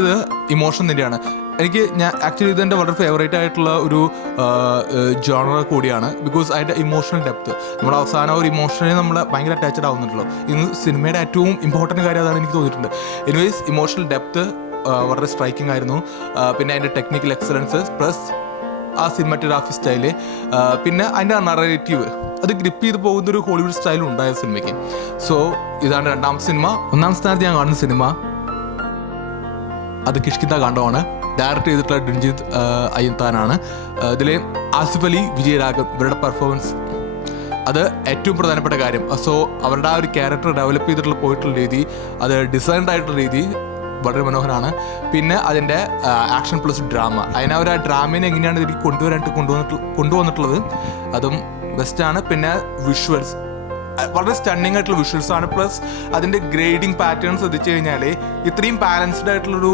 ഇത് ഇമോഷൻ തന്നെയാണ്. ഞാൻ ആക്ച്വലി ഇതെൻ്റെ വളരെ ഫേവറേറ്റ് ആയിട്ടുള്ള ഒരു ജോണർ കൂടിയാണ്. ബിക്കോസ് അതിൻ്റെ ഇമോഷണൽ ഡെപ്ത്, നമ്മൾ അവസാനം ഒരു ഇമോഷണലി നമ്മൾ ഭയങ്കര അറ്റാച്ച്ഡ് ആവുന്നുണ്ടല്ലോ. ഇന്ന് സിനിമയുടെ ഏറ്റവും ഇമ്പോർട്ടൻറ്റ് കാര്യം അതാണ് എനിക്ക് തോന്നിയിട്ടുണ്ട്. എനിവേസ് ഇമോഷണൽ ഡെപ്ത് വളരെ സ്ട്രൈക്കിംഗ് ആയിരുന്നു. പിന്നെ അതിൻ്റെ ടെക്നിക്കൽ എക്സലൻസ് പ്ലസ് ആ സിനിമാറ്റോഗ്രാഫി സ്റ്റൈല്, പിന്നെ അതിൻ്റെ നറേറ്റീവ് അത് ഗ്രിപ്പ് ചെയ്ത് പോകുന്നൊരു ഹോളിവുഡ് സ്റ്റൈലും ഉണ്ടായ സിനിമയ്ക്ക്. സോ ഇതാണ് രണ്ടാമത്തെ സിനിമ. ഒന്നാം സ്ഥാനത്ത് ഞാൻ കാണുന്ന സിനിമ അത് കിഷ്കിന്ദ കാണ്ഡമാണ്. ഡയറക്റ്റ് ചെയ്തിട്ടുള്ള രഞ്ജിത്ത് അയ്യന്താനാണ്. ഇതിൽ ആസിഫ് അലി, വിജയരാഘവ് ഇവരുടെ പെർഫോമൻസ് അത് ഏറ്റവും പ്രധാനപ്പെട്ട കാര്യം. സോ അവരുടെ ആ ഒരു ക്യാരക്ടർ ഡെവലപ്പ് ചെയ്തിട്ടുള്ള പോയിട്ടുള്ള രീതി, അത് ഡിസൈൻഡ് ആയിട്ടുള്ള രീതി വളരെ മനോഹരമാണ്. പിന്നെ അതിൻ്റെ ആക്ഷൻ പ്ലസ് ഡ്രാമ, അതിനവർ ആ ഡ്രാമേനെ എങ്ങനെയാണ് ഇതിലേക്ക് കൊണ്ടുവന്നിട്ടുള്ളത് അതും ബെസ്റ്റാണ്. പിന്നെ വിഷ്വൽസ് വളരെ സ്റ്റണ്ണിങ് ആയിട്ടുള്ള വിഷ്വൽസ് ആണ്. പ്ലസ് അതിൻ്റെ ഗ്രേഡിങ് പാറ്റേൺ ശ്രദ്ധിച്ചു കഴിഞ്ഞാൽ ഇത്രയും ബാലൻസ്ഡ് ആയിട്ടുള്ളൊരു